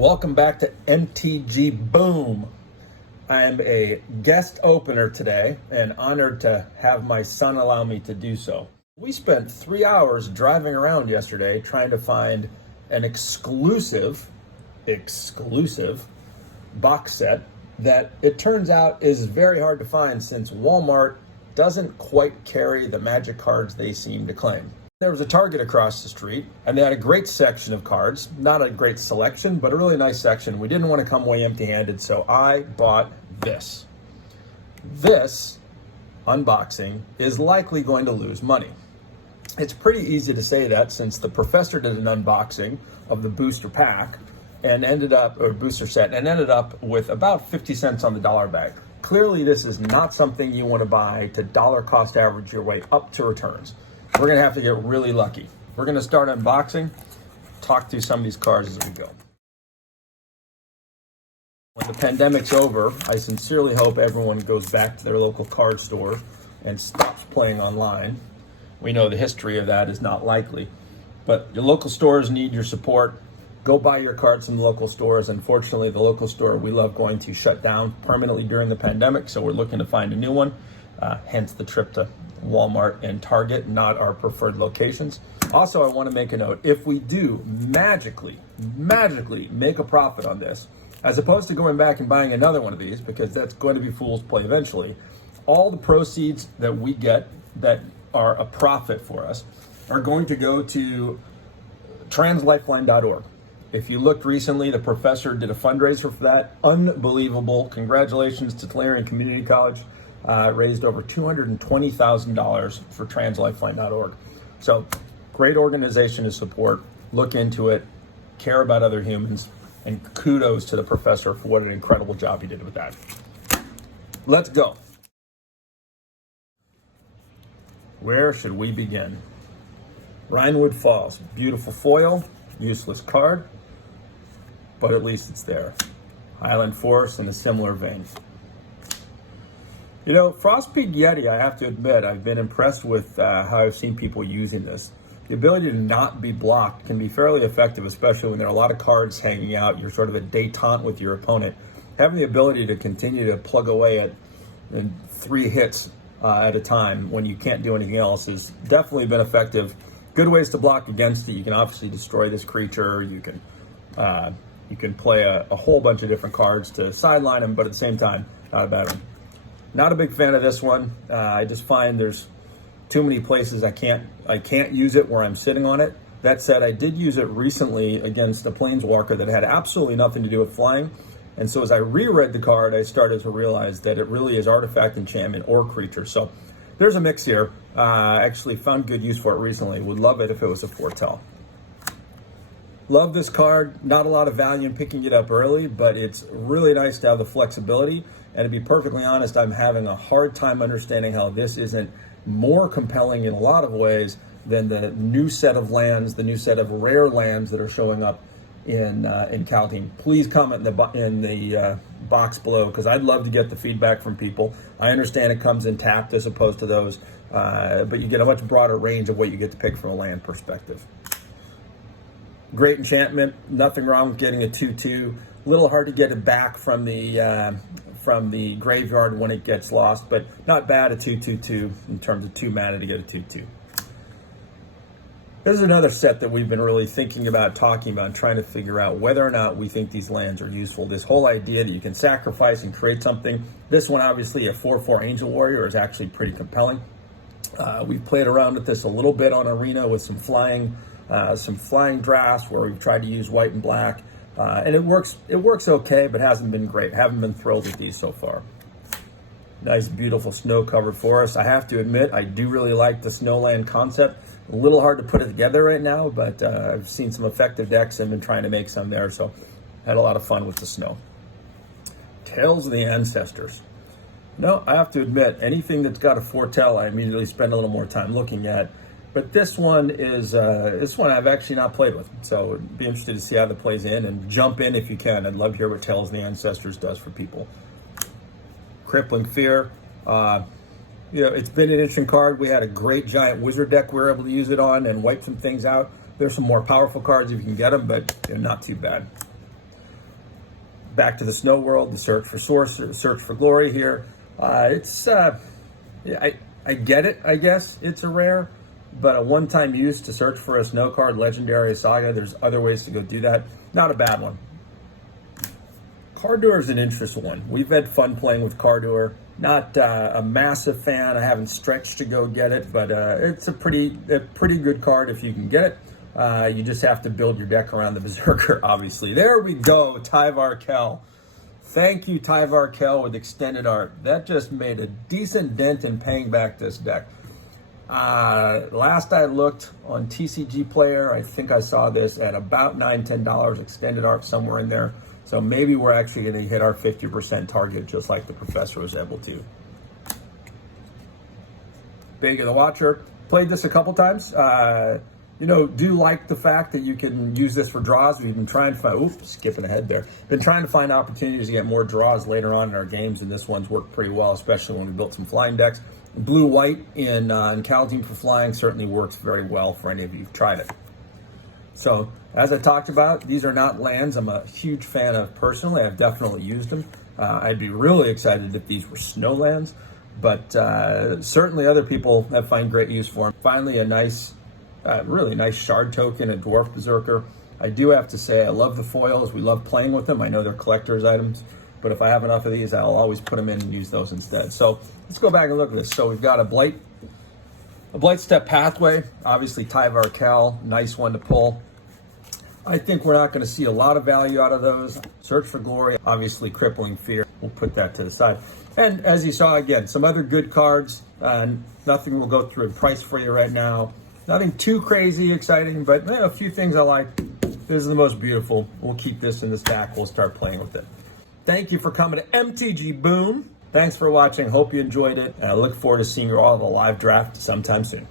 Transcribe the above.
Welcome back to MTG Boom. I am a guest opener today and honored to have my son allow me to do so. We spent 3 hours driving around yesterday trying to find an exclusive box set that it turns out is very hard to find since Walmart doesn't quite carry the magic cards they seem to claim. There was a Target across the street, and they had a great section of cards. Not a great selection, but a really nice section. We didn't want to come away empty-handed, so I bought this. This unboxing is likely going to lose money. It's pretty easy to say that since the professor did an unboxing of the booster pack and booster set and ended up with about 50 cents on the dollar bag. Clearly, this is not something you want to buy to dollar cost average your way up to returns. We're going to have to get really lucky. We're going to start unboxing, talk through some of these cards as we go. When the pandemic's over, I sincerely hope everyone goes back to their local card store and stops playing online. We know the history of that is not likely, but your local stores need your support. Go buy your cards from the local stores. Unfortunately, the local store we love going to shut down permanently during the pandemic, so we're looking to find a new one, hence the trip to Walmart and Target, not our preferred locations. Also, I want to make a note, if we do magically make a profit on this, as opposed to going back and buying another one of these, because that's going to be fool's play eventually, all the proceeds that we get that are a profit for us are going to go to translifeline.org. If you looked recently, the professor did a fundraiser for that. Unbelievable. Congratulations to Tulare Community College. Raised over $220,000 for translifeline.org. So great organization to support. Look into it. Care about other humans. And kudos to the professor for what an incredible job he did with that. Let's go. Where should we begin? Rhinewood Falls. Beautiful foil. Useless card. But at least it's there. Highland Forest in a similar vein. You know, Frostpeak Yeti, I have to admit, I've been impressed with how I've seen people using this. The ability to not be blocked can be fairly effective, especially when there are a lot of cards hanging out. You're sort of a détente with your opponent. Having the ability to continue to plug away at 3 hits at a time when you can't do anything else has definitely been effective. Good ways to block against it. You can obviously destroy this creature. You can play a whole bunch of different cards to sideline him, but at the same time, not a bad one. Not a big fan of this one. I just find there's too many places I can't use it where I'm sitting on it. That said, I did use it recently against a Planeswalker that had absolutely nothing to do with flying. And so as I reread the card, I started to realize that it really is artifact, enchantment, or creature. So there's a mix here. I actually found good use for it recently. Would love it if it was a foretell. Love this card. Not a lot of value in picking it up early, but it's really nice to have the flexibility. And to be perfectly honest, I'm having a hard time understanding how this isn't more compelling in a lot of ways than the new set of lands, the new set of rare lands that are showing up in Kaldheim. Please comment in the box below, because I'd love to get the feedback from people. I understand it comes in tapped as opposed to those, but you get a much broader range of what you get to pick from a land perspective. Great enchantment. Nothing wrong with getting a 2/2. A little hard to get it back from the graveyard when it gets lost, but not bad, a 2/2 in terms of 2 mana to get a 2/2. This is another set that we've been really thinking about, talking about, and trying to figure out whether or not we think these lands are useful. This whole idea that you can sacrifice and create something. This one, obviously, a 4/4 Angel Warrior is actually pretty compelling. We've played around with this a little bit on Arena with some flying drafts where we've tried to use white and black. And it works okay, but hasn't been great. Haven't been thrilled with these so far. Nice, beautiful snow-covered forest. I have to admit, I do really like the snowland concept. A little hard to put it together right now, but I've seen some effective decks and been trying to make some there, so had a lot of fun with the snow. Tales of the Ancestors. No, I have to admit, anything that's got a foretell, I immediately spend a little more time looking at. But this one is I've actually not played with, so it'd be interested to see how that plays in, and jump in if you can. I'd love to hear what Tales of the Ancestors does for people. Crippling Fear. It's been an interesting card. We had a great giant wizard deck we were able to use it on and wipe some things out. There's some more powerful cards if you can get them, but they're not too bad. Back to the snow world, the search for source, search for glory here. Yeah, I get it, I guess. It's a rare, but a one-time use to search for a snow card, legendary, saga. There's other ways to go do that. Not a bad one. Cardoor is an interesting one. We've had fun playing with Cardoor. Not a massive fan. I haven't stretched to go get it, but it's a pretty good card if you can get it. You just have to build your deck around the Berserker, obviously. There we go, Tyvar Kell. Thank you, Tyvar Kell, with extended art. That just made a decent dent in paying back this deck. Last I looked on TCG Player, I think I saw this at about $9, $10 extended art, somewhere in there. So maybe we're actually going to hit our 50% target, just like the professor was able to. Big of the Watcher. Played this a couple times. Do like the fact that you can use this for draws. We've been trying to find, skipping ahead there. Been trying to find opportunities to get more draws later on in our games, and this one's worked pretty well, especially when we built some flying decks. Blue-white in Kaldheim for flying certainly works very well for any of you who've tried it. So, as I talked about, these are not lands I'm a huge fan of personally. I've definitely used them. I'd be really excited if these were snow lands, but certainly other people have found great use for them. Finally, a nice, really nice shard token, a Dwarf Berserker. I do have to say, I love the foils. We love playing with them. I know they're collector's items, but if I have enough of these, I'll always put them in and use those instead. So let's go back and look at this. So we've got a Blight Step Pathway, obviously Tyvar Kell, nice one to pull. I think we're not going to see a lot of value out of those. Search for Glory, obviously Crippling Fear. We'll put that to the side. And as you saw, again, some other good cards. Nothing we'll go through in price for you right now. Nothing too crazy exciting, but a few things I like. This is the most beautiful. We'll keep this in this stack. We'll start playing with it. Thank you for coming to MTG Boom. Thanks for watching. Hope you enjoyed it. And I look forward to seeing you all in the live draft sometime soon.